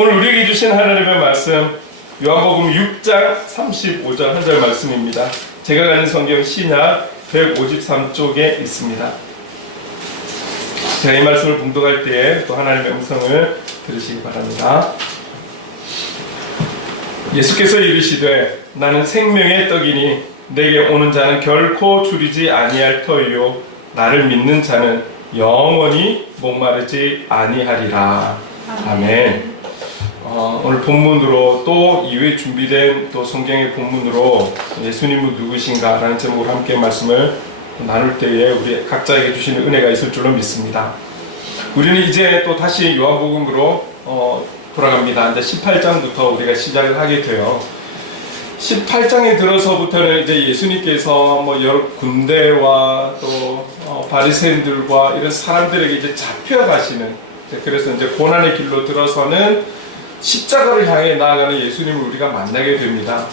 오늘 우리에게 주신 하나님의 말씀 요한복음 6장 35절 한 절 말씀입니다. 제가 가진 성경 신약 153쪽에 있습니다. 제가 이 말씀을 봉독할 때에 또 하나님의 음성을 들으시기 바랍니다. 예수께서 이르시되 나는 생명의 떡이니 내게 오는 자는 결코 줄이지 아니할 터이요 나를 믿는 자는 영원히 목마르지 아니하리라. 아멘. 오늘 본문으로 또 이후에 준비된 또 성경의 본문으로 예수님은 누구신가 라는 제목으로 함께 말씀을 나눌 때에 우리 각자에게 주시는 은혜가 있을 줄로 믿습니다. 우리는 이제 또 다시 요한복음으로 돌아갑니다. 이제 18장부터 우리가 시작을 하게 돼요. 18장에 들어서부터는 이제 예수님께서 뭐 여러 군대와 또 바리새인들과 이런 사람들에게 이제 잡혀가시는, 그래서 이제 고난의 길로 들어서는 십자가를 향해 나아가는 예수님을 우리가 만나게 됩니다.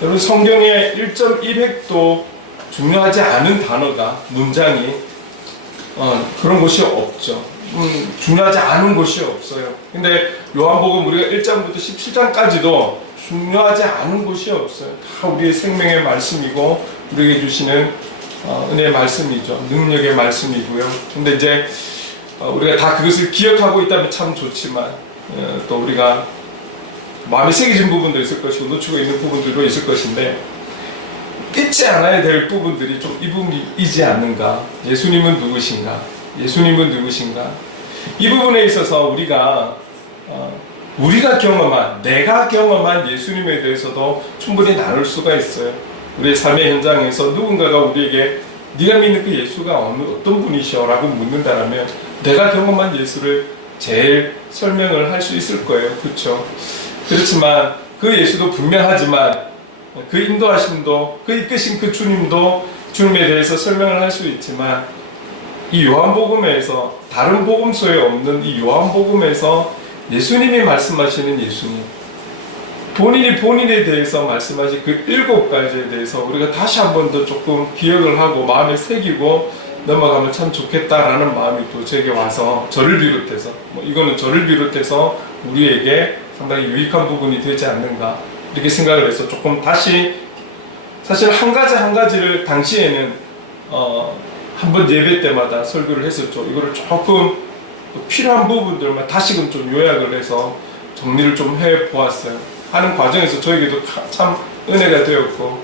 여러분, 성경에 1.1획도 중요하지 않은 단어가, 문장이 그런 곳이 없죠. 중요하지 않은 곳이 없어요. 근데 요한복음 우리가 1장부터 17장까지도 중요하지 않은 곳이 없어요. 다 우리의 생명의 말씀이고 우리에게 주시는 은혜의 말씀이죠. 능력의 말씀이고요. 근데 이제 우리가 다 그것을 기억하고 있다면 참 좋지만 또 우리가 마음에 새겨진 부분도 있을 것이고 놓치고 있는 부분들도 있을 것인데 잊지 않아야 될 부분들이 좀 이 부분이지 않는가. 예수님은 누구신가? 예수님은 누구신가? 이 부분에 있어서 우리가 경험한, 내가 경험한 예수님에 대해서도 충분히 나눌 수가 있어요. 우리의 삶의 현장에서 누군가가 우리에게 네가 믿는 그 예수가 어떤 분이시오? 라고 묻는다면 내가 경험한 예수를 제일 설명을 할 수 있을 거예요. 그렇죠? 그렇지만 그 예수도 분명하지만 그 인도하심도, 그 이끄신 그 주님도 주님에 대해서 설명을 할 수 있지만 이 요한복음에서, 다른 복음서에 없는 이 요한복음에서 예수님이 말씀하시는 예수님, 본인이 본인에 대해서 말씀하신 그 7가지에 대해서 우리가 다시 한 번 더 조금 기억을 하고 마음에 새기고 넘어가면 참 좋겠다라는 마음이 또 제게 와서, 저를 비롯해서, 이거는 저를 비롯해서 우리에게 상당히 유익한 부분이 되지 않는가 이렇게 생각을 해서 조금 다시, 사실 한 가지를 당시에는 한 번 예배 때마다 설교를 했었죠. 이거를 조금 필요한 부분들만 다시금 좀 요약을 해서 정리를 좀 해보았어요. 하는 과정에서 저에게도 참 은혜가 되었고,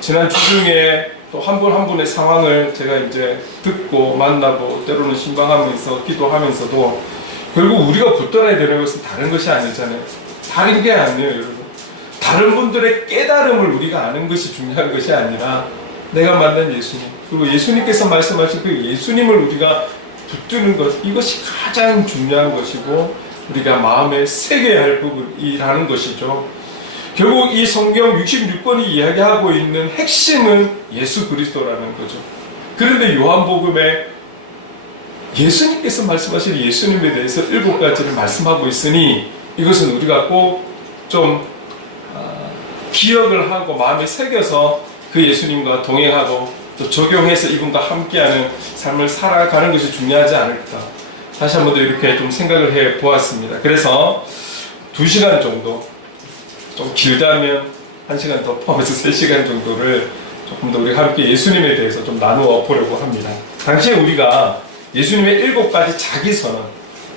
지난 주중에 또 한 분 한 분의 상황을 제가 이제 듣고 만나고 때로는 신방하면서 기도하면서도 결국 우리가 붙들어야 되는 것은 다른 것이 아니잖아요. 다른 게 아니에요, 여러분. 다른 분들의 깨달음을 우리가 아는 것이 중요한 것이 아니라 내가 만난 예수님, 그리고 예수님께서 말씀하신 그 예수님을 우리가 붙드는 것, 이것이 가장 중요한 것이고 우리가 마음에 새겨야 할 부분이라는 것이죠. 결국 이 성경 66권이 이야기하고 있는 핵심은 예수 그리스도라는 거죠. 그런데 요한복음에 예수님께서 말씀하신 예수님에 대해서 7가지를 말씀하고 있으니 이것은 우리가 꼭 좀 기억을 하고 마음에 새겨서 그 예수님과 동행하고 또 적용해서 이분과 함께하는 삶을 살아가는 것이 중요하지 않을까. 다시 한 번 더 이렇게 좀 생각을 해 보았습니다. 그래서 2시간 정도, 좀 길다면 1시간 더 포함해서 3시간 정도를 조금 더 우리 함께 예수님에 대해서 좀 나누어 보려고 합니다. 당시에 우리가 예수님의 7가지 자기선언에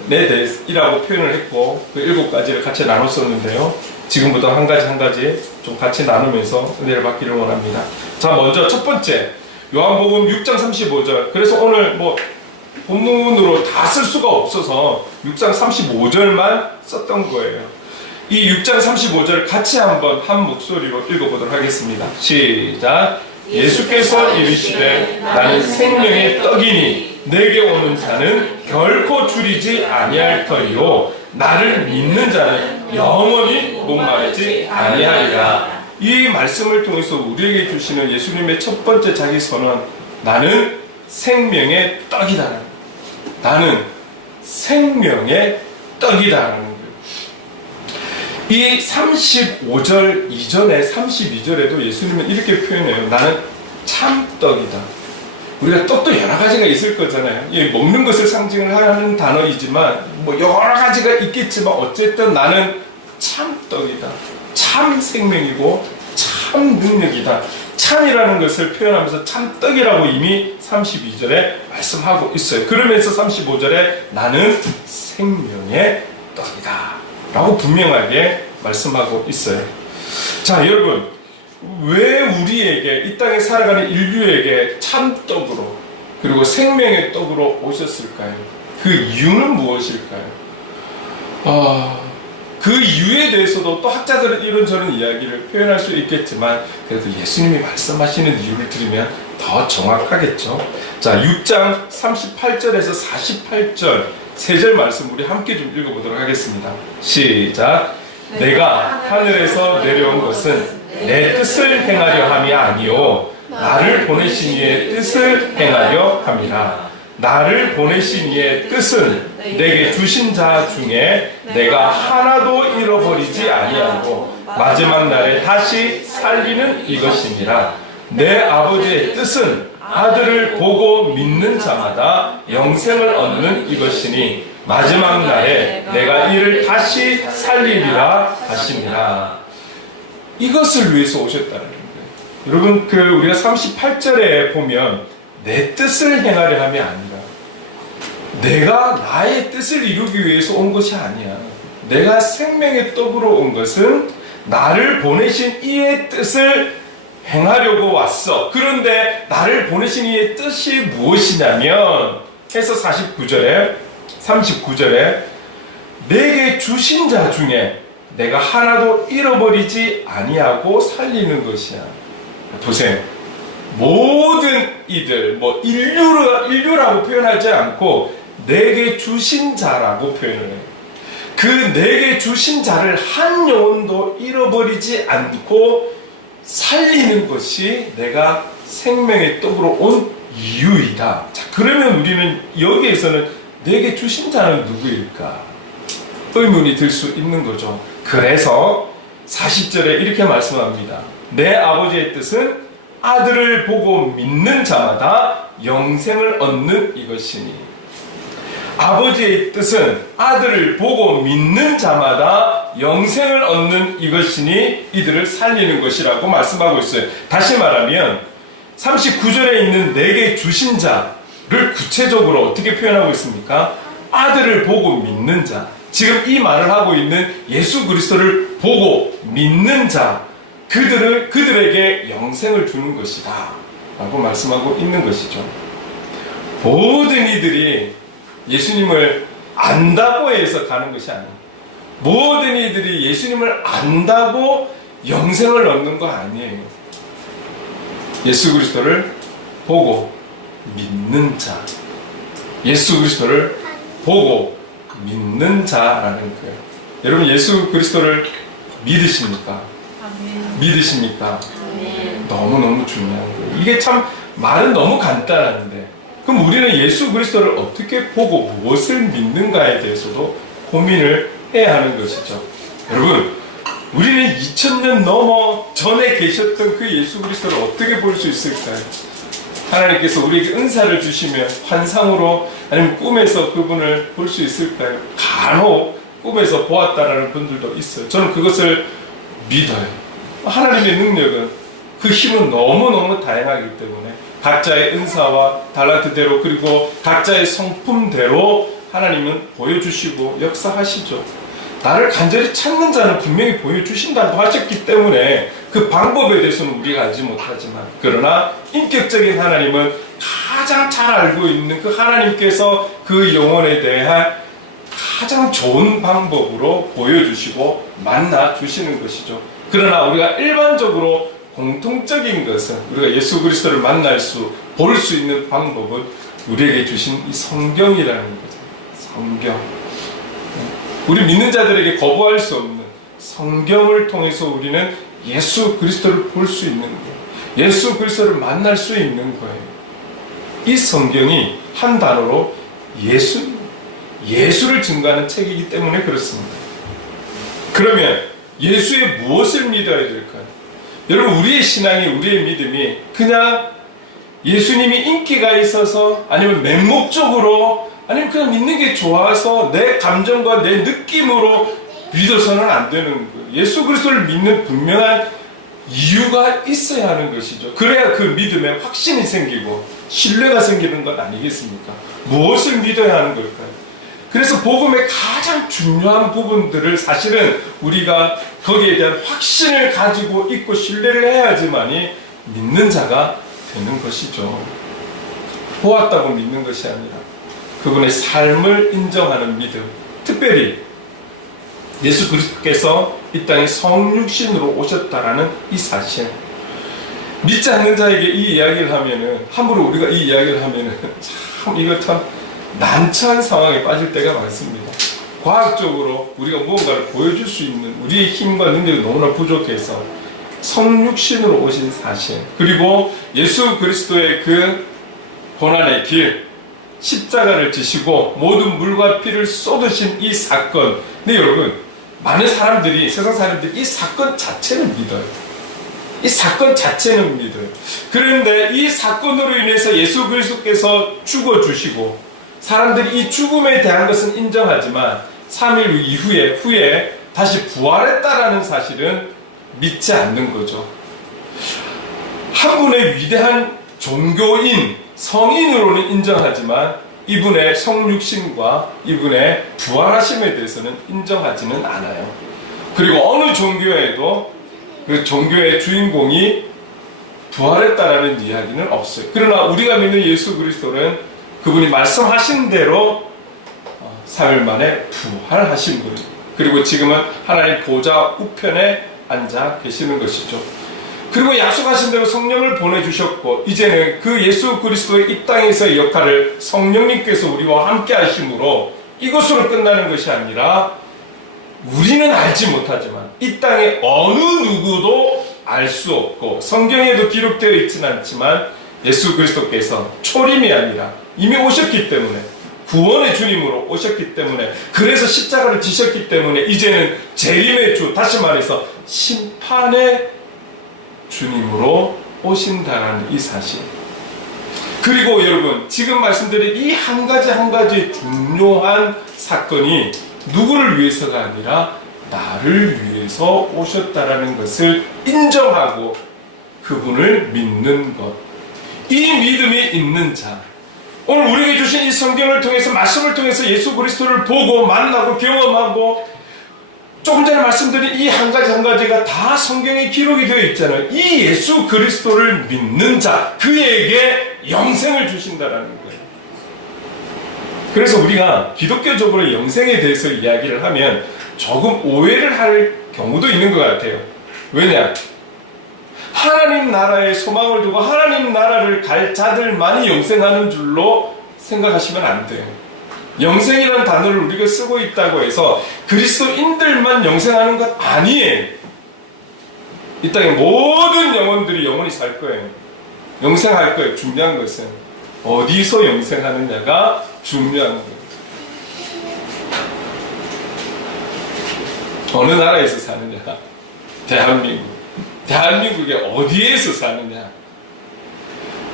대해서이라고 표현을 했고 그 7가지를 같이 나눴었는데요. 지금부터 한 가지 좀 같이 나누면서 은혜를 받기를 원합니다. 자, 먼저 첫 번째, 요한복음 6장 35절. 그래서 오늘 본문으로 다 쓸 수가 없어서 6장 35절만 썼던 거예요. 이 6장 35절 같이 한번 한 목소리로 읽어보도록 하겠습니다. 시작. 예수께서 이르시되 나는 생명의 떡이니 내게 오는 자는 결코 줄이지 아니할 터이요 나를 믿는 자는 영원히 목마르지 아니하리라. 이 말씀을 통해서 우리에게 주시는 예수님의 첫 번째 자기 선언, 나는 생명의 떡이다. 나는 생명의 떡이다라는 거예요. 이 35절 이전에 32절에도 예수님은 이렇게 표현해요. 나는 참떡이다. 우리가 떡도 여러 가지가 있을 거잖아요. 이 먹는 것을 상징을 하는 단어이지만 뭐 여러 가지가 있겠지만 어쨌든 나는 참 떡이다. 참 생명이고 참 능력이다. 참이라는 것을 표현하면서 참 떡이라고 이미 32절에 말씀하고 있어요. 그러면서 35절에 나는 생명의 떡이다 라고 분명하게 말씀하고 있어요. 자, 여러분, 왜 우리에게 이 땅에 살아가는 인류에게 참떡으로 그리고 생명의 떡으로 오셨을까요? 그 이유는 무엇일까요? 그 이유에 대해서도 또 학자들은 이런저런 이야기를 표현할 수 있겠지만 그래도 예수님이 말씀하시는 이유를 들으면 더 정확하겠죠. 자, 6장 38절에서 48절 세 절 말씀 우리 함께 좀 읽어보도록 하겠습니다. 시작. 내가 하늘에서 내려온 것은 내 뜻을 행하려 함이 아니요 나를 보내신 이의 뜻을 행하려 함이라. 나를 보내신 이의 뜻은 내게 주신 자 중에 내가 하나도 잃어버리지 아니하고 마지막 날에 다시 살리는 이것이니라. 내 아버지의 뜻은 아들을 보고 믿는 자마다 영생을 얻는 이것이니 마지막 날에 내가 이를 다시 살리리라 하시니라. 이것을 위해서 오셨다는 거예요. 여러분, 우리가 38절에 보면 내 뜻을 행하려 함이 아니라 내가 나의 뜻을 이루기 위해서 온 것이 아니야. 내가 생명의 떡으로 온 것은 나를 보내신 이의 뜻을 행하려고 왔어. 그런데 나를 보내신 이의 뜻이 무엇이냐면 해서 39절에 내게 주신 자 중에 내가 하나도 잃어버리지 아니하고 살리는 것이야. 보세요. 모든 이들, 인류라고 표현하지 않고 내게 주신 자라고 표현을 해요. 그 내게 주신 자를 한 영혼도 잃어버리지 않고 살리는 것이 내가 생명의 떡으로 온 이유이다. 자, 그러면 우리는 여기에서는 내게 주신 자는 누구일까? 의문이 들 수 있는 거죠. 그래서 40절에 이렇게 말씀합니다. 내 아버지의 뜻은 아들을 보고 믿는 자마다 영생을 얻는 이것이니. 아버지의 뜻은 아들을 보고 믿는 자마다 영생을 얻는 이것이니 이들을 살리는 것이라고 말씀하고 있어요. 다시 말하면 39절에 있는 내게 주신 자를 구체적으로 어떻게 표현하고 있습니까? 아들을 보고 믿는 자. 지금 이 말을 하고 있는 예수 그리스도를 보고 믿는 자, 그들에게 영생을 주는 것이다 라고 말씀하고 있는 것이죠. 모든 이들이 예수님을 안다고 해서 가는 것이 아니에요. 모든 이들이 예수님을 안다고 영생을 얻는 거 아니에요. 예수 그리스도를 보고 믿는 자, 예수 그리스도를 보고 믿는 자라는 거예요. 여러분, 예수 그리스도를 믿으십니까? 믿으십니까? 너무너무 중요한 거예요. 이게 참 말은 너무 간단한데 그럼 우리는 예수 그리스도를 어떻게 보고 무엇을 믿는가에 대해서도 고민을 해야 하는 것이죠. 여러분, 우리는 2000년 넘어 전에 계셨던 그 예수 그리스도를 어떻게 볼 수 있을까요? 하나님께서 우리에게 은사를 주시면 환상으로 아니면 꿈에서 그분을 볼 수 있을까요? 간혹 꿈에서 보았다라는 분들도 있어요. 저는 그것을 믿어요. 하나님의 능력은 그 힘은 너무너무 다양하기 때문에 각자의 은사와 달란트대로 그리고 각자의 성품대로 하나님은 보여주시고 역사하시죠. 나를 간절히 찾는 자는 분명히 보여주신다고 하셨기 때문에 그 방법에 대해서는 우리가 알지 못하지만 그러나 인격적인 하나님은 가장 잘 알고 있는 그 하나님께서 그 영혼에 대한 가장 좋은 방법으로 보여주시고 만나주시는 것이죠. 그러나 우리가 일반적으로 공통적인 것은 우리가 예수 그리스도를 볼 수 있는 방법은 우리에게 주신 이 성경이라는 거죠. 성경. 우리 믿는 자들에게 거부할 수 없는 성경을 통해서 우리는 예수 그리스도를 볼 수 있는 거예요. 예수 그리스도를 만날 수 있는 거예요. 이 성경이 한 단어로 예수를 증거하는 책이기 때문에 그렇습니다. 그러면 예수의 무엇을 믿어야 될까요? 여러분, 우리의 신앙이, 우리의 믿음이 그냥 예수님이 인기가 있어서, 아니면 맹목적으로, 아니면 그냥 믿는 게 좋아서 내 감정과 내 느낌으로 믿어서는 안 되는 거예요. 예수 그리스도를 믿는 분명한 이유가 있어야 하는 것이죠. 그래야 그 믿음에 확신이 생기고 신뢰가 생기는 것 아니겠습니까? 무엇을 믿어야 하는 걸까요? 그래서 복음의 가장 중요한 부분들을 사실은 우리가 거기에 대한 확신을 가지고 있고 신뢰를 해야지만이 믿는 자가 되는 것이죠. 보았다고 믿는 것이 아니라 그분의 삶을 인정하는 믿음, 특별히 예수 그리스도께서 이 땅에 성육신으로 오셨다라는 이 사실, 믿지 않는 자에게 이 이야기를 하면은, 함부로 우리가 이 이야기를 하면은 참 이거 참 난처한 상황에 빠질 때가 많습니다. 과학적으로 우리가 무언가를 보여줄 수 있는 우리의 힘과 능력이 너무나 부족해서 성육신으로 오신 사실, 그리고 예수 그리스도의 그 고난의 길, 십자가를 지시고 모든 물과 피를 쏟으신 이 사건. 근데 여러분, 많은 사람들이, 세상 사람들이 이 사건 자체는 믿어요. 이 사건 자체는 믿어요. 그런데 이 사건으로 인해서 예수 그리스도께서 죽어주시고 사람들이 이 죽음에 대한 것은 인정하지만 3일 후에 다시 부활했다라는 사실은 믿지 않는 거죠. 한 분의 위대한 종교인, 성인으로는 인정하지만 이분의 성육신과 이분의 부활하심에 대해서는 인정하지는 않아요. 그리고 어느 종교에도 그 종교의 주인공이 부활했다라는 이야기는 없어요. 그러나 우리가 믿는 예수 그리스도는 그분이 말씀하신 대로 3일 만에 부활하신 분, 그리고 지금은 하나님 보좌 우편에 앉아 계시는 것이죠. 그리고 약속하신 대로 성령을 보내주셨고, 이제는 그 예수 그리스도의 이 땅에서의 역할을 성령님께서 우리와 함께 하심으로 이것으로 끝나는 것이 아니라, 우리는 알지 못하지만 이 땅에 어느 누구도 알 수 없고 성경에도 기록되어 있지는 않지만 예수 그리스도께서 초림이 아니라 이미 오셨기 때문에, 구원의 주님으로 오셨기 때문에, 그래서 십자가를 지셨기 때문에 이제는 재림의 주, 다시 말해서 심판의 주님으로 오신다는 이 사실. 그리고 여러분, 지금 말씀드린 이 한 가지 한 가지 중요한 사건이 누구를 위해서가 아니라 나를 위해서 오셨다라는 것을 인정하고 그분을 믿는 것, 이 믿음이 있는 자, 오늘 우리에게 주신 이 성경을 통해서, 말씀을 통해서 예수 그리스도를 보고 만나고 경험하고, 조금 전에 말씀드린 이 한 가지 한 가지가 다 성경에 기록이 되어 있잖아요. 이 예수 그리스도를 믿는 자, 그에게 영생을 주신다라는 거예요. 그래서 우리가 기독교적으로 영생에 대해서 이야기를 하면 조금 오해를 할 경우도 있는 것 같아요. 왜냐? 하나님 나라에 소망을 두고 하나님 나라를 갈 자들만이 영생하는 줄로 생각하시면 안 돼요. 영생이라는 단어를 우리가 쓰고 있다고 해서 그리스도인들만 영생하는 것 아니에요. 이 땅의 모든 영혼들이 영원히 살 거예요. 영생할 거예요. 중요한 것은 어디서 영생하느냐가 중요한 거예요. 어느 나라에서 사느냐? 대한민국. 대한민국에 어디에서 사느냐?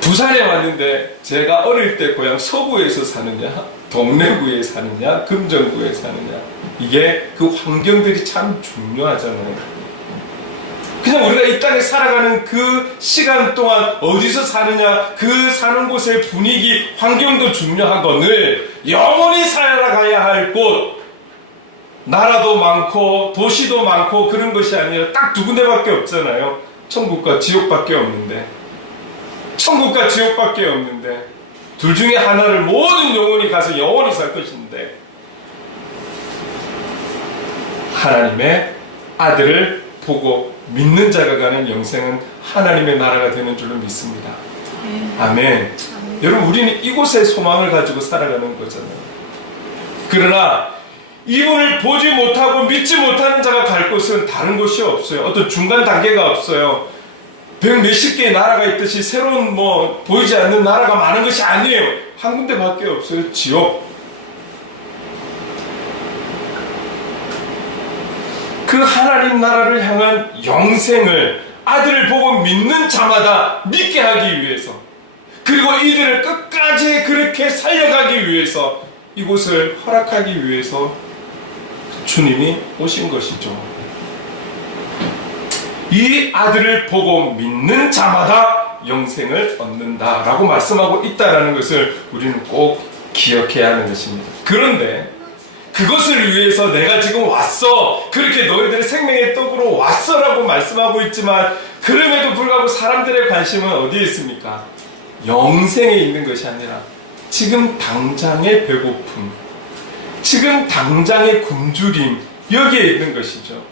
부산에 왔는데 제가 어릴 때 고향 서구에서 사느냐, 동래구에 사느냐, 금정구에 사느냐, 이게 그 환경들이 참 중요하잖아요. 그냥 우리가 이 땅에 살아가는 그 시간 동안 어디서 사느냐, 그 사는 곳의 분위기, 환경도 중요하거늘 영원히 살아가야 할 곳, 나라도 많고 도시도 많고 그런 것이 아니라 딱 두 군데밖에 없잖아요. 천국과 지옥밖에 없는데, 천국과 지옥밖에 없는데 둘 중에 하나를 모든 영혼이 가서 영원히 살 것인데, 하나님의 아들을 보고 믿는 자가 가는 영생은 하나님의 나라가 되는 줄로 믿습니다. 아멘. 여러분, 우리는 이곳에 소망을 가지고 살아가는 거잖아요. 그러나 이분을 보지 못하고 믿지 못하는 자가 갈 곳은 다른 곳이 없어요. 어떤 중간 단계가 없어요. 백 몇십 개의 나라가 있듯이 새로운 보이지 않는 나라가 많은 것이 아니에요. 한 군데밖에 없어요. 지옥. 그 하나님 나라를 향한 영생을 아들을 보고 믿는 자마다 믿게 하기 위해서, 그리고 이들을 끝까지 그렇게 살려가기 위해서, 이곳을 허락하기 위해서 주님이 오신 것이죠. 이 아들을 보고 믿는 자마다 영생을 얻는다라고 말씀하고 있다는 것을 우리는 꼭 기억해야 하는 것입니다. 그런데 그것을 위해서 내가 지금 왔어, 그렇게 너희들의 생명의 떡으로 왔어라고 말씀하고 있지만, 그럼에도 불구하고 사람들의 관심은 어디에 있습니까? 영생에 있는 것이 아니라 지금 당장의 배고픔, 지금 당장의 굶주림, 여기에 있는 것이죠.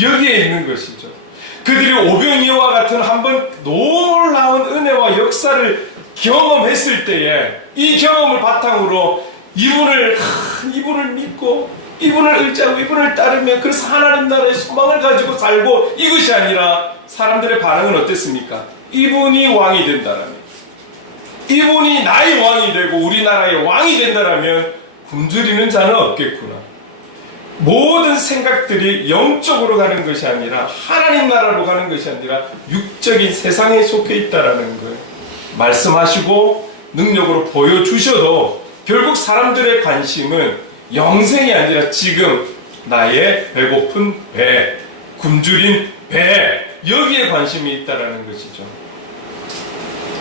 여기에 있는 것이죠. 그들이 오병이어와 같은 한번 놀라운 은혜와 역사를 경험했을 때에, 이 경험을 바탕으로 이분을 믿고 이분을 의지하고 이분을 따르며, 그래서 하나님 나라의 소망을 가지고 살고, 이것이 아니라 사람들의 반응은 어땠습니까? 이분이 왕이 된다라면, 이분이 나의 왕이 되고 우리나라의 왕이 된다라면 굶주리는 자는 없겠구나. 모든 생각들이 영적으로 가는 것이 아니라 하나님 나라로 가는 것이 아니라 육적인 세상에 속해 있다라는 거예요. 말씀하시고 능력으로 보여주셔도 결국 사람들의 관심은 영생이 아니라 지금 나의 배고픈 배, 굶주린 배, 여기에 관심이 있다라는 것이죠.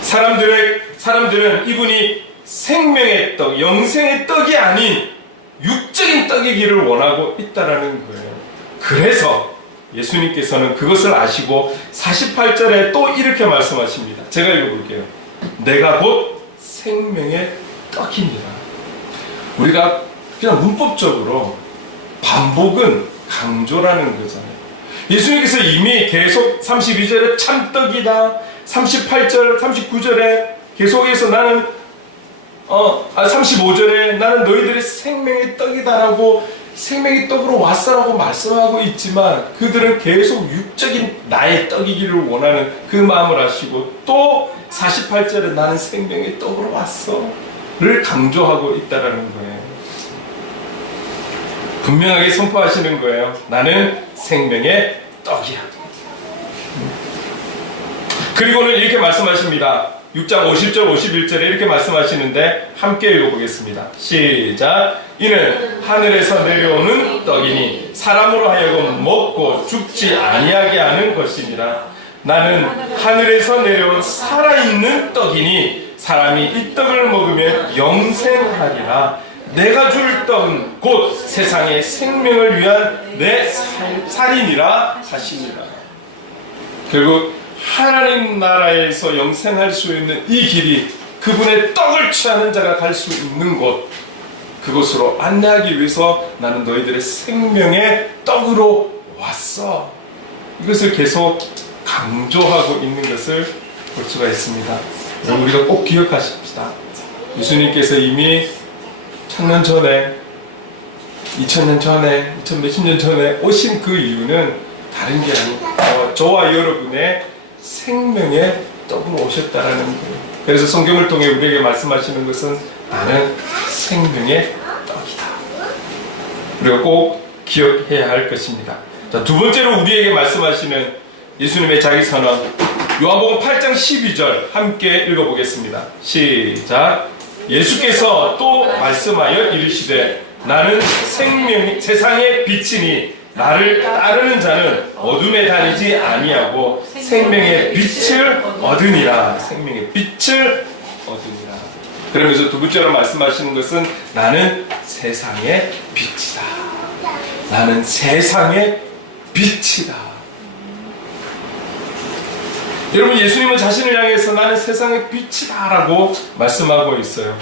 사람들은 이분이 생명의 떡, 영생의 떡이 아닌 육적인 떡이기를 원하고 있다라는 거예요. 그래서 예수님께서는 그것을 아시고 48절에 또 이렇게 말씀하십니다. 제가 읽어볼게요. 내가 곧 생명의 떡입니다. 우리가 그냥 문법적으로 반복은 강조라는 거잖아요. 예수님께서 이미 계속 32절에 참떡이다, 38절, 39절에 계속해서 35절에 나는 너희들의 생명의 떡이다라고, 생명의 떡으로 왔어라고 말씀하고 있지만, 그들은 계속 육적인 나의 떡이기를 원하는 그 마음을 아시고, 또 48절에 나는 생명의 떡으로 왔어를 강조하고 있다라는 거예요. 분명하게 선포하시는 거예요. 나는 생명의 떡이야. 그리고는 이렇게 말씀하십니다. 6장 50절 51절에 이렇게 말씀하시는데 함께 읽어보겠습니다. 시작. 이는 하늘에서 내려오는 떡이니 사람으로 하여금 먹고 죽지 아니하게 하는 것이니라. 나는 하늘에서 내려온 살아있는 떡이니 사람이 이 떡을 먹으면 영생하리라. 내가 줄 떡은 곧 세상의 생명을 위한 내 살이니라 하시니라. 결국 하나님 나라에서 영생할 수 있는 이 길이, 그분의 떡을 취하는 자가 갈 수 있는 곳, 그곳으로 안내하기 위해서 나는 너희들의 생명의 떡으로 왔어, 이것을 계속 강조하고 있는 것을 볼 수가 있습니다. 우리가 꼭 기억하십시다. 예수님께서 이미 1000년 전에, 2000년 전에, 2000몇십 년 전에 오신 그 이유는 다른 게 아니고 저와 여러분의 생명의 떡으로 오셨다라는 거예요. 그래서 성경을 통해 우리에게 말씀하시는 것은 나는 생명의 떡이다. 우리가 꼭 기억해야 할 것입니다. 자, 두 번째로 우리에게 말씀하시는 예수님의 자기 선언, 요한복음 8장 12절 함께 읽어보겠습니다. 시작. 예수께서 또 말씀하여 이르시되 나는 세상의 빛이니 나를 따르는 자는 어둠에 다니지 아니하고 생명의 빛을 얻으니라. 생명의 빛을 얻으니라. 그러면서 두 번째로 말씀하시는 것은 나는 세상의 빛이다. 나는 세상의 빛이다. 여러분, 예수님은 자신을 향해서 나는 세상의 빛이다 라고 말씀하고 있어요.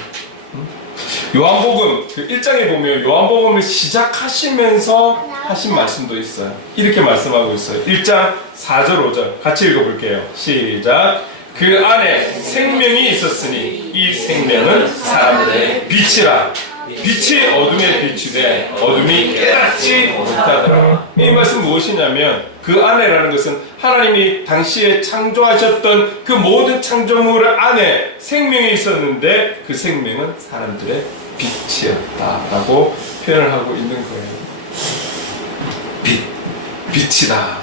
요한복음 1장에 보면 요한복음을 시작하시면서 하신 말씀도 있어요. 이렇게 말씀하고 있어요. 1장 4절 5절 같이 읽어볼게요. 시작. 그 안에 생명이 있었으니 이 생명은 사람들의 빛이라. 빛이 어둠에 비추되 어둠이 깨닫지 못하더라. 이 말씀 무엇이냐면, 그 안에라는 것은 하나님이 당시에 창조하셨던 그 모든 창조물 안에 생명이 있었는데 그 생명은 사람들의 빛이었다라고 표현을 하고 있는 거예요. 빛이다.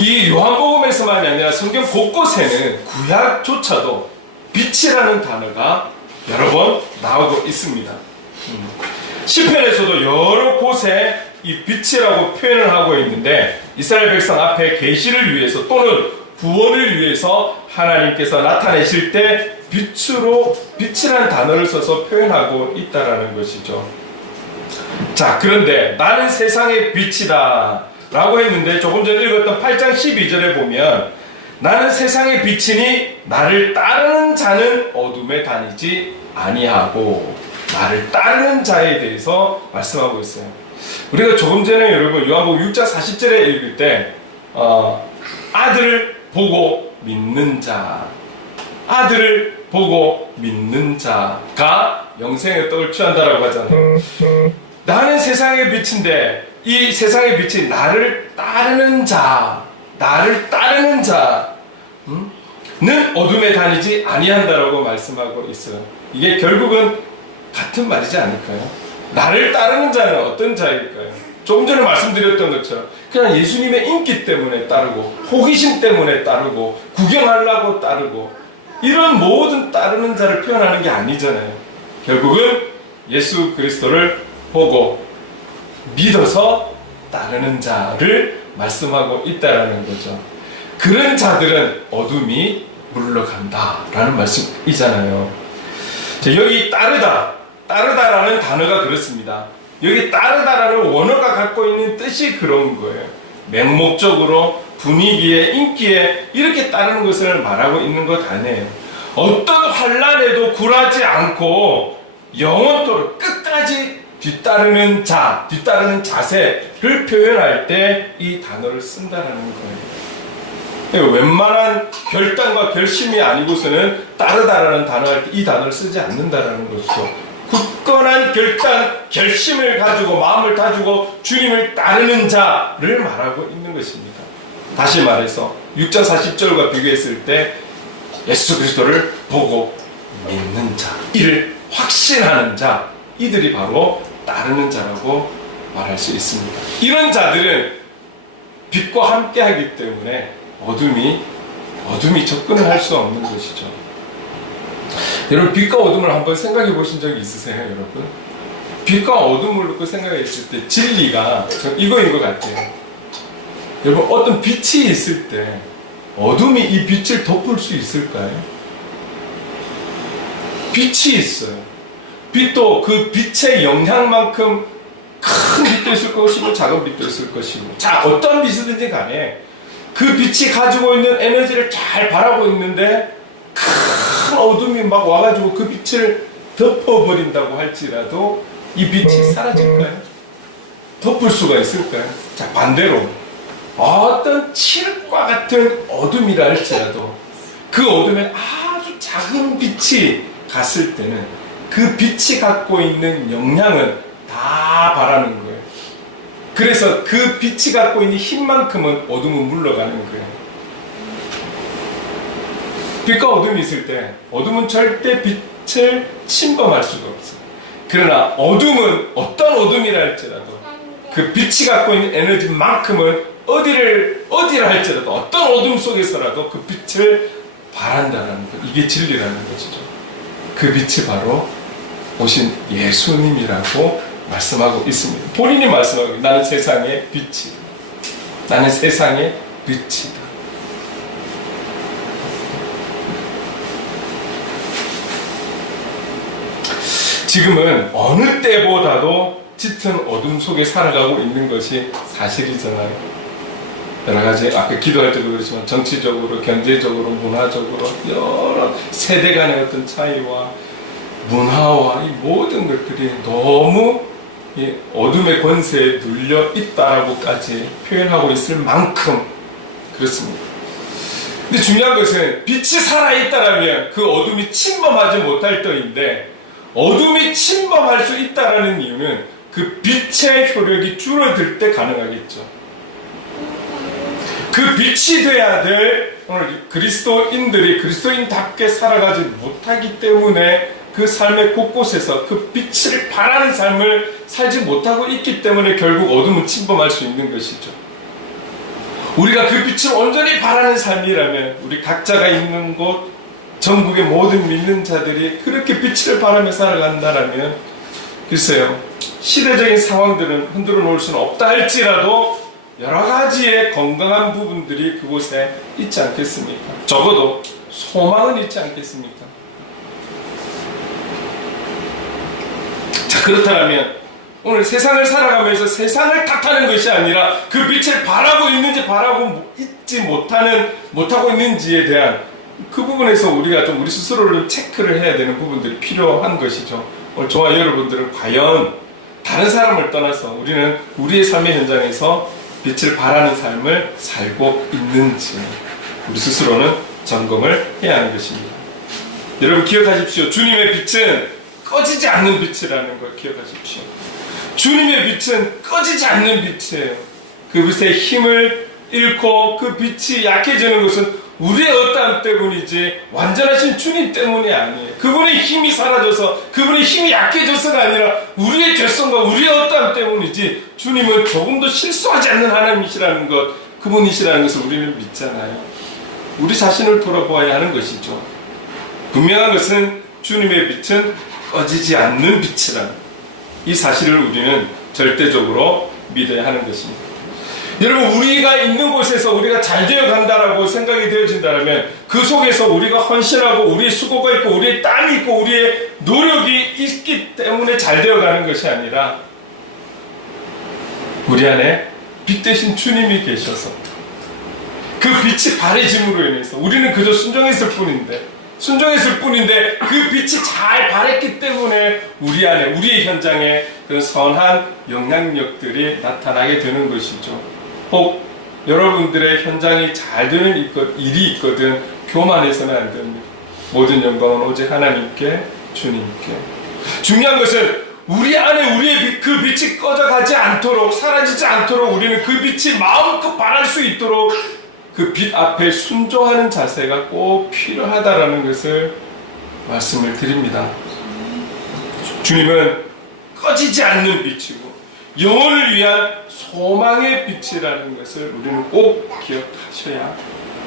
이 요한복음에서만이 아니라 성경 곳곳에는 구약조차도 빛이라는 단어가 여러 번 나오고 있습니다. 시편에서도 여러 곳에 이 빛이라고 표현을 하고 있는데, 이스라엘 백성 앞에 계시를 위해서 또는 구원을 위해서 하나님께서 나타내실 때 빛이라는 단어를 써서 표현하고 있다라는 것이죠. 자, 그런데 나는 세상의 빛이다 라고 했는데, 조금 전에 읽었던 8장 12절에 보면 나는 세상의 빛이니 나를 따르는 자는 어둠에 다니지 아니하고, 나를 따르는 자에 대해서 말씀하고 있어요. 우리가 조금 전에 여러분 요한복음 6장 40절에 읽을 때 아들을 보고 믿는 자, 아들을 보고 믿는 자가 영생의 떡을 취한다라고 하잖아요. 나는 세상의 빛인데 이 세상의 빛이 나를 따르는 자, 나를 따르는 자는 어둠에 다니지 아니한다라고 말씀하고 있어요. 이게 결국은 같은 말이지 않을까요? 나를 따르는 자는 어떤 자일까요? 조금 전에 말씀드렸던 것처럼 그냥 예수님의 인기 때문에 따르고, 호기심 때문에 따르고, 구경하려고 따르고, 이런 모든 따르는 자를 표현하는 게 아니잖아요. 결국은 예수 그리스도를 보고 믿어서 따르는 자를 말씀하고 있다라는 거죠. 그런 자들은 어둠이 물러간다라는 말씀이잖아요. 자, 여기 따르다라는 단어가 그렇습니다. 여기 따르다라는 원어가 갖고 있는 뜻이 그런 거예요. 맹목적으로 분위기에, 인기에 이렇게 따르는 것을 말하고 있는 것 아니에요. 어떤 환난에도 굴하지 않고 영원토록 끝까지 뒤따르는 자, 뒤따르는 자세를 표현할 때 이 단어를 쓴다라는 거예요. 웬만한 결단과 결심이 아니고서는 따르다라는 단어 할 때 이 단어를 쓰지 않는다라는 것이죠. 굳건한 결단, 결심을 가지고 마음을 다지고 주님을 따르는 자를 말하고 있는 것입니다. 다시 말해서 6장 40절과 비교했을 때 예수 그리스도를 보고 믿는 자, 이를 확신하는 자, 이들이 바로 따르는 자라고 말할 수 있습니다. 이런 자들은 빛과 함께 하기 때문에 어둠이 접근을 할 수 없는 것이죠. 여러분, 빛과 어둠을 한번 생각해 보신 적이 있으세요, 여러분? 빛과 어둠을 놓고 생각했을 때 진리가 이거인 것 같아요. 여러분, 어떤 빛이 있을 때 어둠이 이 빛을 덮을 수 있을까요? 빛이 있어요. 빛도 그 빛의 영향만큼 큰 빛도 있을 것이고 작은 빛도 있을 것이고, 자, 어떤 빛이든지 간에 그 빛이 가지고 있는 에너지를 잘 바라고 있는데 큰 어둠이 막 와가지고 그 빛을 덮어버린다고 할지라도 이 빛이 사라질까요? 덮을 수가 있을까요? 자, 반대로 어떤 칠흑과 같은 어둠이라 할지라도 그 어둠에 아주 작은 빛이 갔을 때는 그 빛이 갖고 있는 영향은 다 바라는 거예요. 그래서 그 빛이 갖고 있는 힘만큼은 어둠은 물러가는 거예요. 빛과 어둠이 있을 때 어둠은 절대 빛을 침범할 수가 없어요. 그러나 어둠은 어떤 어둠이라 할지라도 그 빛이 갖고 있는 에너지만큼은 어디를 할지라도 어떤 어둠 속에서라도 그 빛을 바란다는 것, 이게 진리라는 것이죠. 그 빛이 바로 오신 예수님이라고 말씀하고 있습니다. 본인이 말씀하고 있습니다. 나는 세상의 빛이다. 나는 세상의 빛이다. 지금은 어느 때보다도 짙은 어둠 속에 살아가고 있는 것이 사실이잖아요. 여러 가지, 아까 기도할 때도 그렇지만 정치적으로, 경제적으로, 문화적으로 여러 세대 간의 어떤 차이와 문화와 이 모든 것들이 너무 이 어둠의 권세에 눌려 있다라고까지 표현하고 있을 만큼 그렇습니다. 근데 중요한 것은 빛이 살아있다라면 그 어둠이 침범하지 못할 터인데, 어둠이 침범할 수 있다라는 이유는 그 빛의 효력이 줄어들 때 가능하겠죠. 그 빛이 돼야 될 오늘 그리스도인들이 그리스도인답게 살아가지 못하기 때문에 그 삶의 곳곳에서 그 빛을 바라는 삶을 살지 못하고 있기 때문에 결국 어둠은 침범할 수 있는 것이죠. 우리가 그 빛을 온전히 바라는 삶이라면 우리 각자가 있는 곳 전국의 모든 믿는 자들이 그렇게 빛을 바라며 살아간다라면 글쎄요, 시대적인 상황들은 흔들어 놓을 수는 없다 할지라도 여러 가지의 건강한 부분들이 그곳에 있지 않겠습니까? 적어도 소망은 있지 않겠습니까? 자, 그렇다면 오늘 세상을 살아가면서 세상을 탓하는 것이 아니라 그 빛을 바라고 있는지 바라고 있지 못하고 있는지에 대한 그 부분에서 우리가 좀 우리 스스로를 체크를 해야 되는 부분들이 필요한 것이죠. 오늘 저와 여러분들은 과연 다른 사람을 떠나서 우리는 우리의 삶의 현장에서 빛을 바라는 삶을 살고 있는지 우리 스스로는 점검을 해야 하는 것입니다. 여러분 기억하십시오. 주님의 빛은 꺼지지 않는 빛이라는 걸 기억하십시오. 주님의 빛은 꺼지지 않는 빛이에요. 그 빛의 힘을 잃고 그 빛이 약해지는 것은 우리의 어떠함 때문이지 완전하신 주님 때문이 아니에요. 그분의 힘이 사라져서 그분의 힘이 약해져서가 아니라 우리의 죄성과 우리의 어떠함 때문이지 주님은 조금도 실수하지 않는 하나님이시라는 것, 그분이시라는 것을 우리는 믿잖아요. 우리 자신을 돌아보아야 하는 것이죠. 분명한 것은 주님의 빛은 꺼지지 않는 빛이라는 이 사실을 우리는 절대적으로 믿어야 하는 것입니다. 여러분, 우리가 있는 곳에서 우리가 잘 되어 간다라고 생각이 되어진다면 그 속에서 우리가 헌신하고 우리의 수고가 있고 우리의 땀이 있고 우리의 노력이 있기 때문에 잘 되어 가는 것이 아니라 우리 안에 빛 대신 주님이 계셔서 그 빛이 발해짐으로 인해서 우리는 그저 순종했을 뿐인데 그 빛이 잘 발했기 때문에 우리 안에 우리의 현장에 그런 선한 영향력들이 나타나게 되는 것이죠. 혹 여러분들의 현장이 잘 되는 일이 있거든 교만해서는 안 됩니다. 모든 영광은 오직 하나님께, 주님께. 중요한 것은 우리 안에 우리의 그 빛이 꺼져가지 않도록, 사라지지 않도록 우리는 그 빛이 마음껏 발할 수 있도록 그 빛 앞에 순종하는 자세가 꼭 필요하다라는 것을 말씀을 드립니다. 주님은 꺼지지 않는 빛이고 영혼을 위한 소망의 빛이라는 것을 우리는 꼭 기억하셔야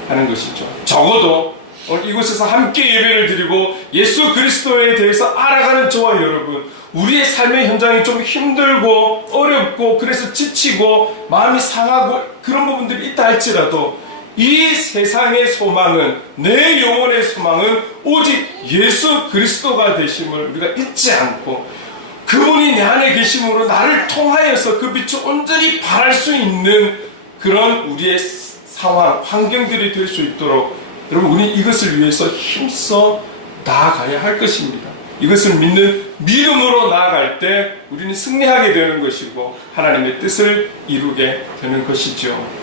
하는 것이죠. 적어도 오늘 이곳에서 함께 예배를 드리고 예수 그리스도에 대해서 알아가는 저와 여러분, 우리의 삶의 현장이 좀 힘들고 어렵고 그래서 지치고 마음이 상하고 그런 부분들이 있다 할지라도 이 세상의 소망은, 내 영혼의 소망은 오직 예수 그리스도가 되심을 우리가 잊지 않고 그분이 내 안에 계심으로 나를 통하여서 그 빛을 온전히 발할 수 있는 그런 우리의 상황, 환경들이 될 수 있도록 여러분, 우리 이것을 위해서 힘써 나아가야 할 것입니다. 이것을 믿는 믿음으로 나아갈 때 우리는 승리하게 되는 것이고 하나님의 뜻을 이루게 되는 것이죠.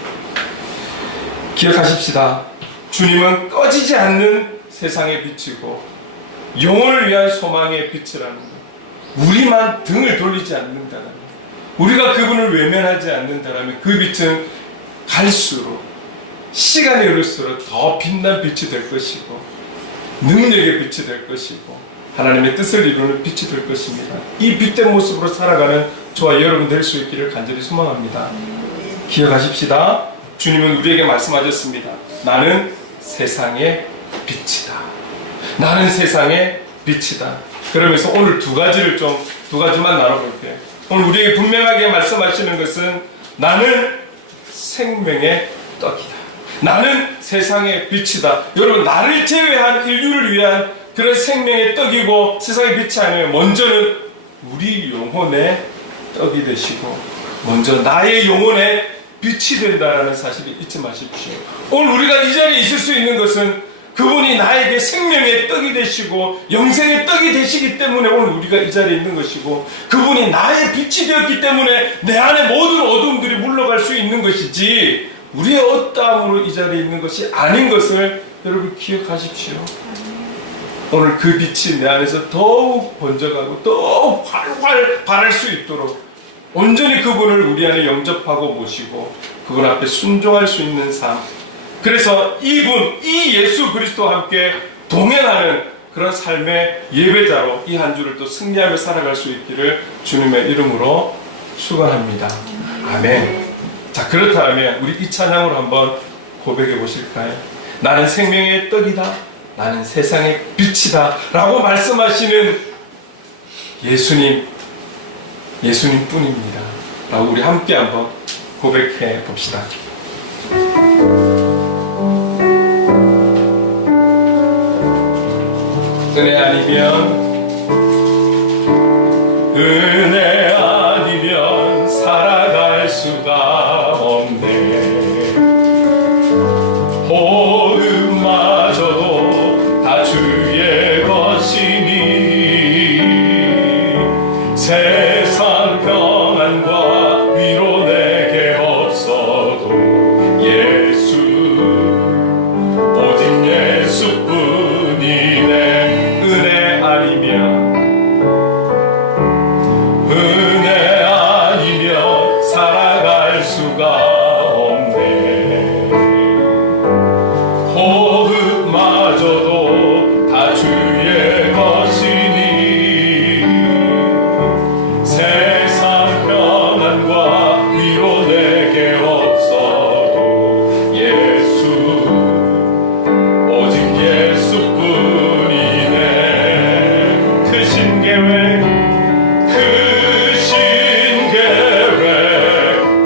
기억하십시다. 주님은 꺼지지 않는 세상의 빛이고 영혼을 위한 소망의 빛이라는 것. 우리만 등을 돌리지 않는다면, 우리가 그분을 외면하지 않는다면 그 빛은 갈수록, 시간이 흐를수록 더 빛난 빛이 될 것이고 능력의 빛이 될 것이고 하나님의 뜻을 이루는 빛이 될 것입니다. 이 빛된 모습으로 살아가는 저와 여러분 될 수 있기를 간절히 소망합니다. 기억하십시다. 주님은 우리에게 말씀하셨습니다. 나는 세상의 빛이다. 나는 세상의 빛이다. 그러면서 오늘 두 가지만 나눠볼게요. 오늘 우리에게 분명하게 말씀하시는 것은 나는 생명의 떡이다. 나는 세상의 빛이다. 여러분, 나를 제외한 인류를 위한 그런 생명의 떡이고 세상의 빛이 아니에요. 먼저는 우리 영혼의 떡이 되시고 먼저 나의 영혼의 빛이 된다라는 사실을 잊지 마십시오. 오늘 우리가 이 자리에 있을 수 있는 것은 그분이 나에게 생명의 떡이 되시고 영생의 떡이 되시기 때문에 오늘 우리가 이 자리에 있는 것이고 그분이 나의 빛이 되었기 때문에 내 안에 모든 어둠들이 물러갈 수 있는 것이지 우리의 어떠함으로 이 자리에 있는 것이 아닌 것을 여러분 기억하십시오. 오늘 그 빛이 내 안에서 더욱 번져가고 더욱 활활 발할 수 있도록 온전히 그분을 우리 안에 영접하고 모시고 그분 앞에 순종할 수 있는 삶, 그래서 이 예수 그리스도와 함께 동행하는 그런 삶의 예배자로 이 한 주를 또 승리하며 살아갈 수 있기를 주님의 이름으로 축원합니다. 아멘. 자, 그렇다면 우리 이 찬양으로 한번 고백해 보실까요? 나는 생명의 떡이다, 나는 세상의 빛이다 라고 말씀하시는 예수님 뿐입니다 라고 우리 함께 한번 고백해 봅시다. 은혜 아니면 살아갈 수가 없네. 호흡마저도 다 주의 것이니 세상 평안과 위로 내게 없어도 예수, 오직 예수뿐이네. 은혜 아니면 살아갈 수가 없네. 호흡마저도 다 주의 것이니 세상 평안과 위로 내게 없어도 예수, 오직 예수뿐이네. 크신 계획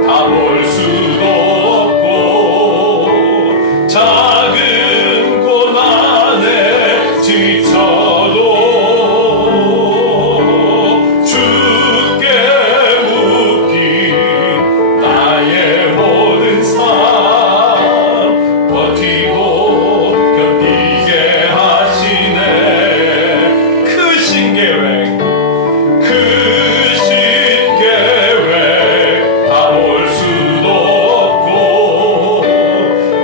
다 볼 수도 없고 작은 고난에 지쳐도 주께 묶인 나의 모든 삶 버티고 견디게 하시네. 크신 계획 볼 수도 없고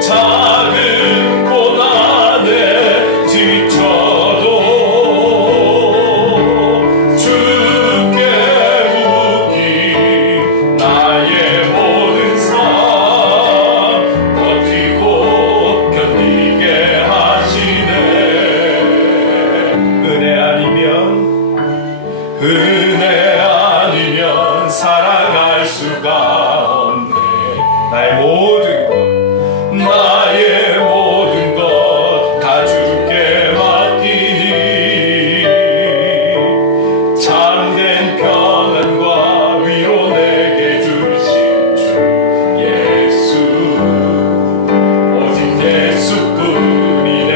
작은 고난에 지쳐도 주께 묶인 나의 모든 삶 버티고 견디게 하시네. 은혜 아니면 살아갈 수가 없네. 나의 모든 것 다 주께 맡기니 참된 평안과 위로 내게 주신 주 예수, 오직 예수뿐이네.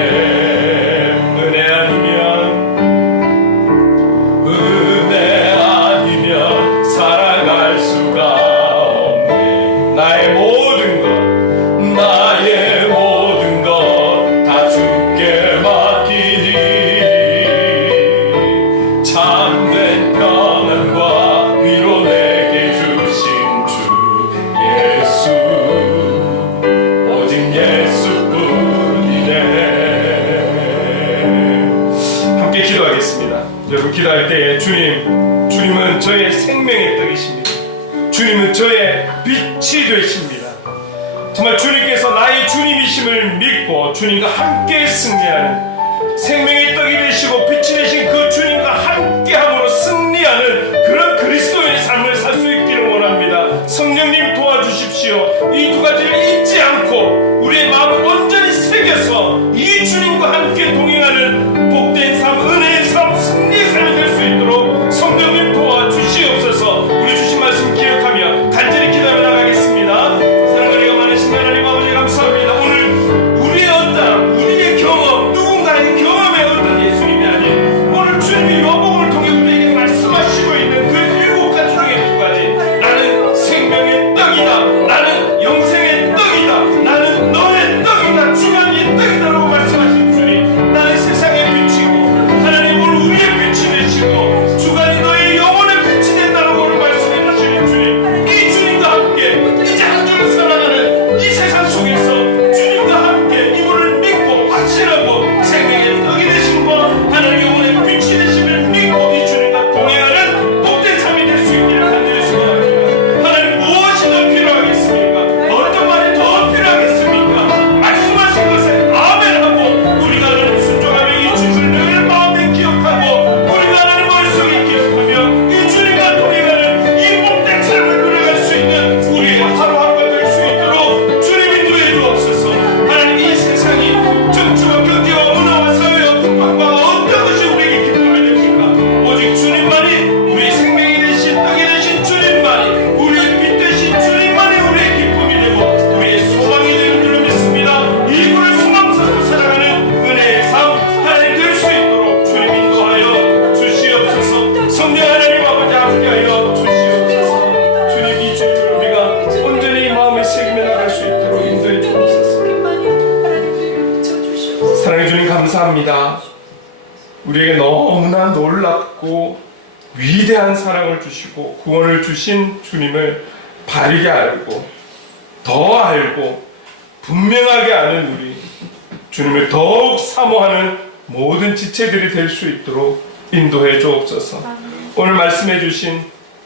은혜 아니면 살아갈 수가 없네. 나의 모든 것 다 주께 맡기니 참된 평안과 위로 내게 주신 주 예수, 오직 예수뿐이네. 함께 기도하겠습니다. 여러분, 기도할 때에 주님은 저의 생명의 떡이십니다. 주님은 저의 빛이 되십니다. 정말 주님께서 나의 주님이심을 믿고 주님과 함께 승리하는 생명의 떡이 되시고 빛이 되신 그 주님과 함께함으로 승리하는 그런 그리스도의 삶을 살 수 있기를 원합니다. 성령님 도와주십시오. 이 두 가지를 잊지 않고 우리의 마음을 온전히 새겨서 이 주님과 함께 동행하는 복된 삶, 은혜의 삶, 승리의 삶이 될 수 있도록 성령님 도와주시옵소서. 우리 주신 말씀 기억하며 간절히 기도하며 나가겠습니다. 사랑하리가 많으신 하나님 아버지 감사합니다. 오늘 우리의 어떤 우리의 경험, 누군가의 경험에 우리에게 너무나 놀랍고 위대한 사랑을 주시고 구원을 주신 주님을 바르게 알고 더 알고 분명하게 아는 우리, 주님을 더욱 사모하는 모든 지체들이 될 수 있도록 인도해 주옵소서. 오늘 말씀해 주신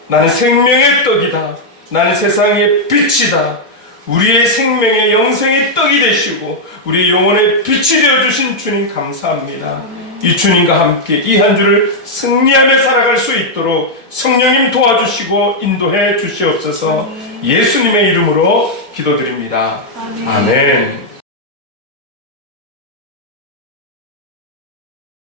나는 생명의 떡이다, 나는 세상의 빛이다, 우리의 생명의 영생의 떡이 되시고 우리의 영혼의 빛이 되어주신 주님 감사합니다. 이 주님과 함께 이 한 주를 승리하며 살아갈 수 있도록 성령님 도와주시고 인도해 주시옵소서. 예수님의 이름으로 기도드립니다. 아멘.